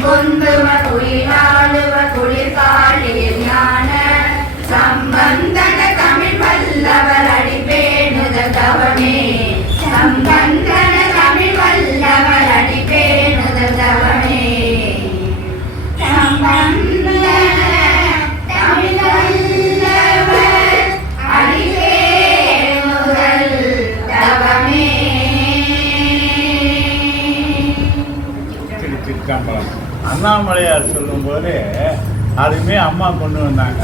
பொந்துவ குயிலாளுவ குளிர்காழியில் ஞான சம்பந்தன தமிழ் வல்லவர் அடிப்பேணுத தவமே சம்பந்தன தமிழ் வல்லவர் அடிப்பேணுத தவமே சம்பந்தன தமிழ் வல்லவர் அடிப்பேணுதல் தவமே. அண்ணாமலையார் சொல்லும்போது அதுமே அம்மா கொண்டு வந்தாங்க.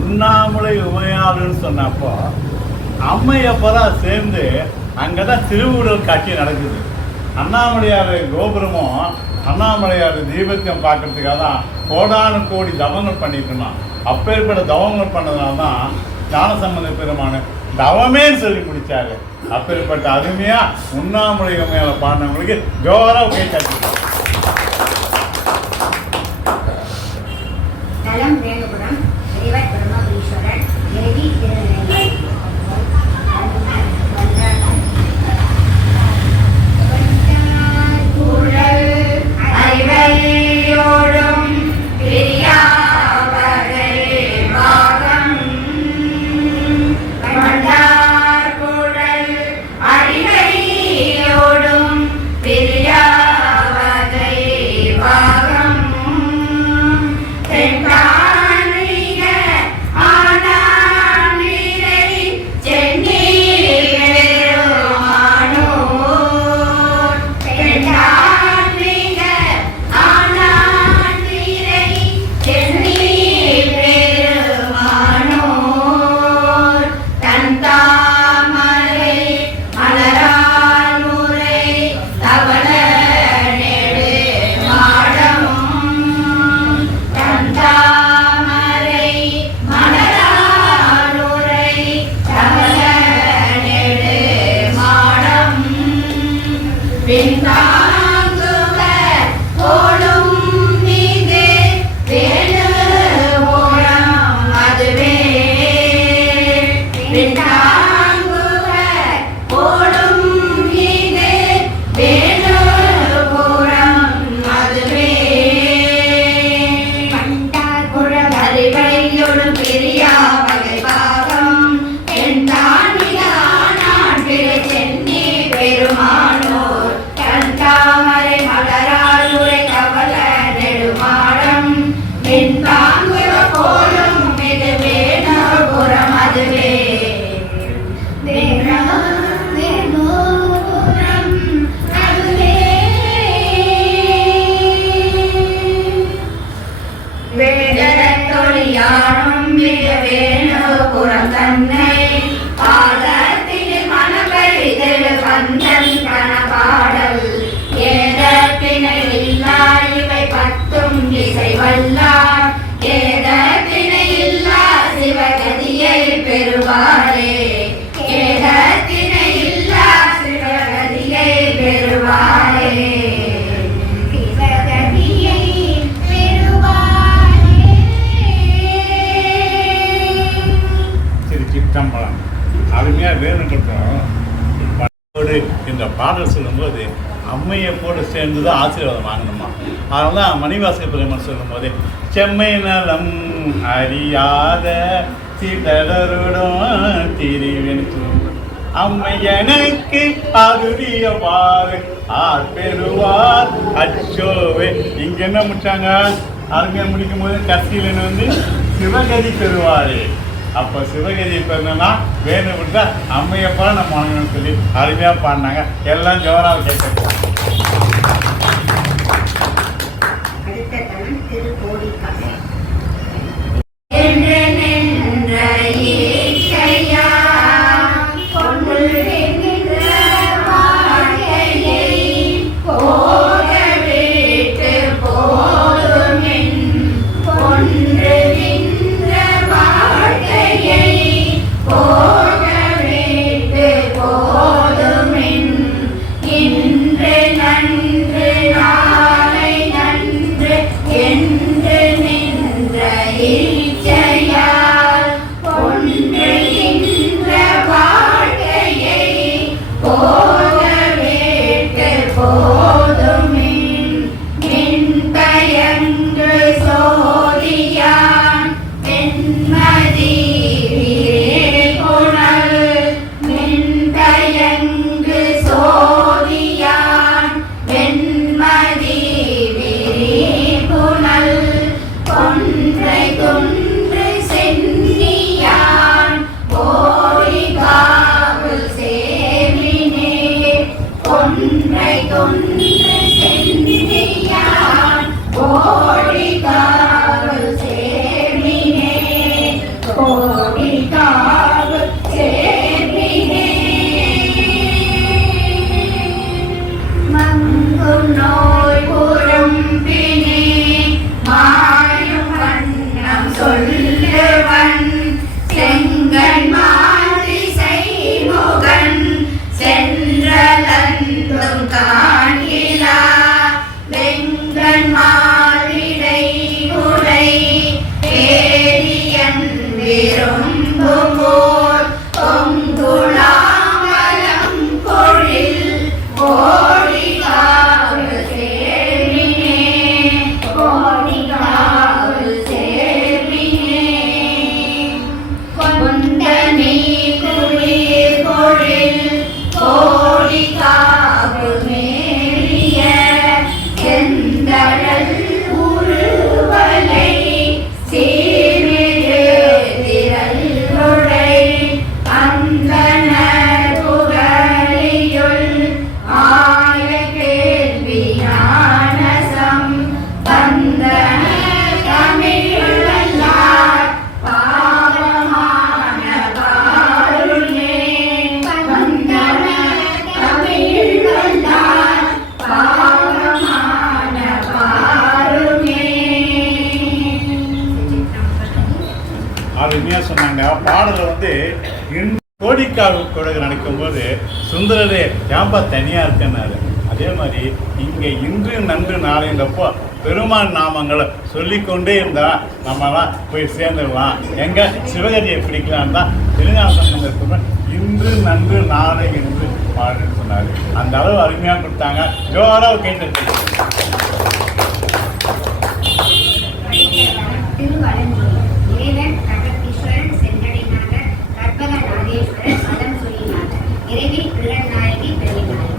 உண்ணாமலை உமையாளுன்னு சொன்னப்போ அம்மையப்பதான் சேர்ந்து அங்கதான் திருவுடல் காட்சி நடக்குது. அண்ணாமலையார் கோபுரமும் அண்ணாமலையார் தீபத்தையும் பார்க்கறதுக்காக தான் கோடானு கோடி தவங்கள் பண்ணிட்டு இருந்தான். அப்பேற்பட்ட தவங்கள் பண்ணதுனால தான் ஞானசம்பந்த பெருமான தவமேன்னு சொல்லி முடிச்சாரு. அப்பேற்பட்ட அருமையா உண்ணாமலை உமையால பாடினவங்களுக்கு ஜோரா கை தட்டி. தலம் வேணுபுரம் இறைவர் பிரம்மபுரீஸ்வரர் தேவி திருநிலை அறிவையோடும் பிரியாவகை பாகம் வண்டார் குழல் அறிவையோடும் பிரியாவகை பாகம் தென்காணிக ஆனானிரை சென்னி பெருமானோர் தென்காணிக ஆனானிரை சென்னி பெருமானோர் தன் தாமரை மலரால் முறை தவள நெடு மாடமும் தந்தாமரை மலராலுரை தவள நெடு மாடம் பின்தாங்குவ ஓடும் மீது வேணுபுரம் அதுவே பின்தாங்குவ ஓடும் மீது வேணுபுரம் அதுவே பண்டார் குழல் அறிவையோடும் பிரியாவகை பாகம் எந்தானிலானாட்டில் சென்னி பெருமானோர் தன் தாமரை மலரால் உரை கவல நெடுமாடம் என் தாங்குவ கோலும் இது வேணுபுரம் அதுவே வேணுபுரம் அதுவே வேதத்தொழியானும் மிக வேணுபுரம் தன்னை பாதத்தினில் மனப்பெரிதெழு பந்தன் கணபாடல் ஏதத்தினை இல்லா இவை பத்தும் இசை வல்லார் ஏதத்தினை இல்லா சிவகதியை பெறுவாரே ஏதத்தினை இல்லா சிவகதியை பெறுவாரே சிவகதியை பெறுவாரே. திருச்சிற்றம்பலம் அருமையா வேணுன்றோம். இந்த பாடல் சொல்லும்போது அம்மையப்போடு சேர்ந்து தான் ஆசீர்வாதம் வாங்கணுமா. அதனால தான் மணிவாசக பெருமாள் சொல்லும்போது செம்மை நலம் அறியாத திடருடன் திரிவென்று அம்மை எனக்கு அதுரியவாறு பெறுவார் அச்சோவே. இங்க என்ன முடிச்சாங்க? அருமையா முடிக்கும் போது கசியிலன்னு வந்து சிவகதி பெறுவாரு. அப்போ சிவகதி பெறணும்னா வேணும் விட்டா அம்மையப்பா நம்ம வாங்கணும்னு சொல்லி அருமையா பாடினாங்க. எல்லாம் ஜோராக கேட்க. அடுத்த தலம் திருக்கோடிக்காசை. என்று நின்ற ஈசையா பொன்னுள் நின்ற வாழ்க்கையை போக விட்டு போதுமின் பொன்று நின்ற வாழ்க்கையை போக விட்டு போதுமின் இன்று நன்று நாளை நன்று என்று நின்ற தொன்று சென்னியான் கோடி காவல் சேமினே கொன்றை தொன்று சென்னியான் கோடி காவல் சேமினே கோடி காவல் சேமினே மங்கும் நோய் புறம்பினே மாயும் வண்ணம் சொல்லுவன் செங்கன் மாதிசை முகன் சென்றலந்தும் காண்கிலா வெங்கண் மாளிடை உரை பேரியன் விரும்புமோர் பொங்குளாமலம் பொழில் கோடி காவல் சேமினே கோடி காவல் சேமினே கொண்ட நீர் குளிர் பொழில் கோடி காவல் மேலிய செந்தழல் உருவலை சீர்மிகு திரள் உடை அந்தணர் புகழியுள் ஆய கேள்வி ஞானசம் வந்தன தமிழல்லார் பாவமான பாருளே வந்தன தமிழல்லார் பாவமான பாருளே. அருமையா சொன்னாங்க. பாடல கோடிக்காவு கொடகு நடக்கும்போது சுந்தரரே ஏன்பா தனியா இருக்கனாரு. அதே மாதிரி இங்க இன்று நன்று நாளைன்றப்போ பெருமான் நாமங்களை சொல்லிக்கொண்டே இருந்தா நம்மலாம் போய் சேர்ந்துடலாம். எங்க சிவகதியை பிடிக்கலாம் தான் திருஞான இன்று நன்று நாளை என்று பாடுன்னு சொன்னாரு. அந்த அளவு அருமையா கொடுத்தாங்க. ஜோரா கேட்டு திருவலஞ்சொலி இறைவன் கடத்தீஸ்வரன் சென்றடைநாதர் கற்பக நாகேஸ்வரர் பதம் சொல்லினார் இறைவில் திறநாயகி பெரியநாயகி.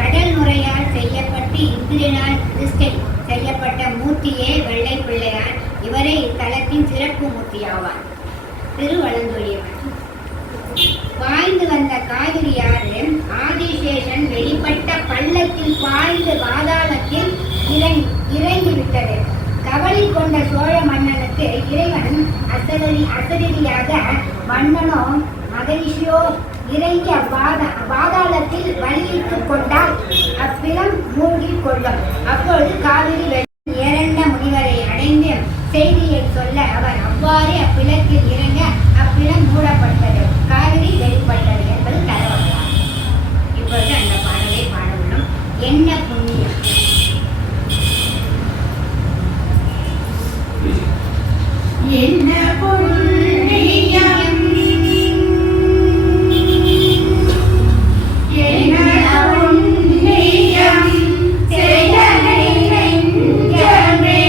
கடல் முறையால் செய்யப்பட்டு இந்திரனால் பிரதிஷ்டை செய்யப்பட்ட மூர்த்தியே வெள்ளை பிள்ளையார். இவரே இத்தலத்தின் சிறப்பு மூர்த்தியாவார். திருவலஞ்சொலியவர் பாய்ந்து வந்த காவிரியாறு ஆதிசேஷன் வெளிப்பட்ட பள்ளத்தில் பாய்ந்து பாதாளத்தில் இறங்கிவிட்டது. கவலை கொண்ட சோழ மன்னனுக்கு இறைவன் அசரீரியாக மன்னனோ மகரிஷியோ இறங்கிய பாதாளத்தில் வலியிட்டுக் கொண்டால் அப்பிலம் மூழ்கிக் கொள்ளும். அப்பொழுது காவிரி இரண்ட முனிவரை அடைந்து செய்தியை சொல்ல அவர் அவ்வாறே அப்பிலத்தில் இறங்க அப்பிலம் மூடப்பட்டது. காவிரி வெளிப்பட்டது என்பது தரவட்டார். இப்பொழுது அந்த பாடலை பாட உள்ளோம். என்ன புண்ணியம் என்ன புண்ணியம் என்ன புண்ணியம் செய்தனை நெஞ்சமே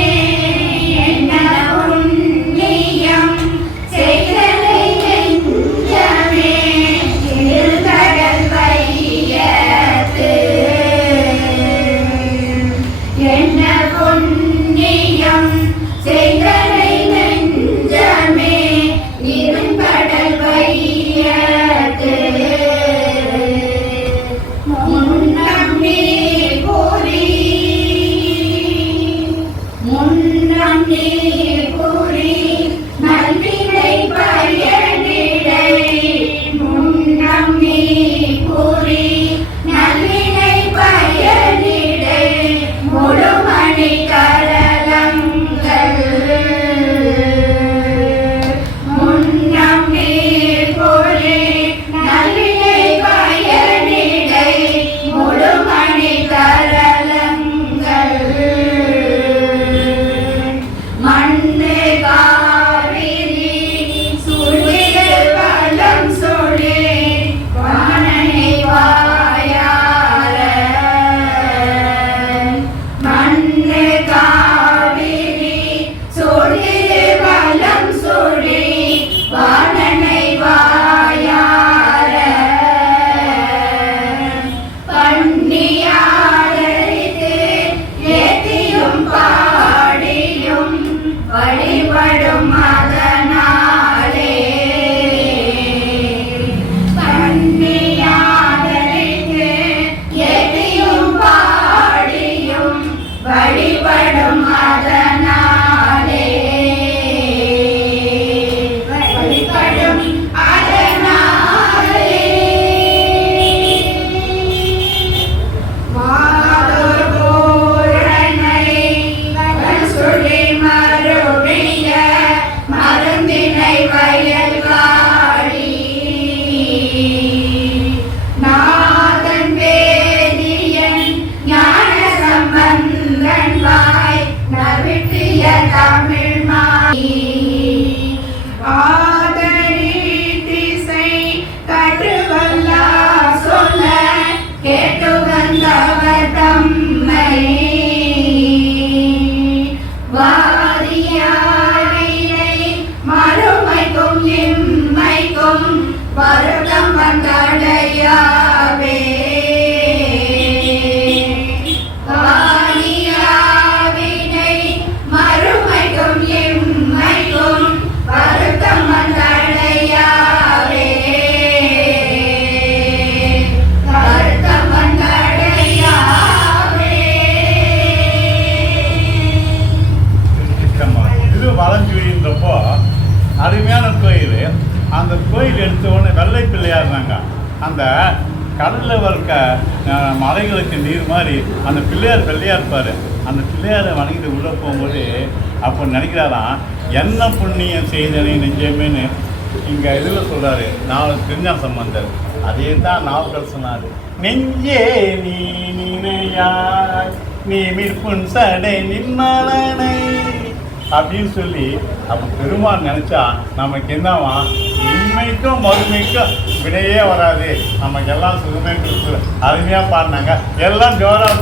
என்ன புண்ணியம் செய்தனை நெஞ்சமே திருக்கடல் வையத்து என்ன புண்ணியம் செய்தனை நெஞ்சமே இருங்கடல் வையத்து முன்னம் நீர் கூறி முன்னம் நீர் கூறி நல்வினை பயனிடை முன்னம் நீர் கூறி நல்வினை பயனிடை முழுமணி கரலங்கள் முன்னம் நீர் கூறி நல்வினை பயனிடை முழுமணி கரலங்கள் வாரியாவினை மறுமைக்கும் இம்மைக்கும் வருடம் வந்தடையாவே வாரியாவினை மறுமைக்கும் இம்மைக்கும் வருடம் வந்தடையாவே வருடம் வந்தடையாவே. இது வளஞ்சுழின்றப்போ அருமையான கோயில். அந்த கோயில் எடுத்த உடனே வெள்ளை பிள்ளையாருனாங்க. அந்த கடலில் இருக்க மலைகளுக்கு நீர் மாதிரி அந்த பிள்ளையார் வெள்ளையாக இருப்பார். அந்த பிள்ளையாரை வணங்கிட்டு உள்ளே போகும்போது அப்போ நினைக்கிறாராம், என்ன புண்ணியம் செய்தனே நெஞ்சமேன்னு இங்கே இதில் சொல்கிறாரு திருஞான சம்பந்தர். அதே தான் நாவல் சொன்னார். நெஞ்சே நீ நினையாய் நீ மிற்புன் சடை நின்மலனை அப்படின்னு சொல்லி அப்போ பெருமாள் நினச்சா நமக்கு என்னவா இன்மைக்கும் மறுமைக்கும் விடையே வராது. நமக்கு எல்லாம் சுகமே கொடுத்து அருமையாக பாடினாங்க. எல்லாம் ஜோராக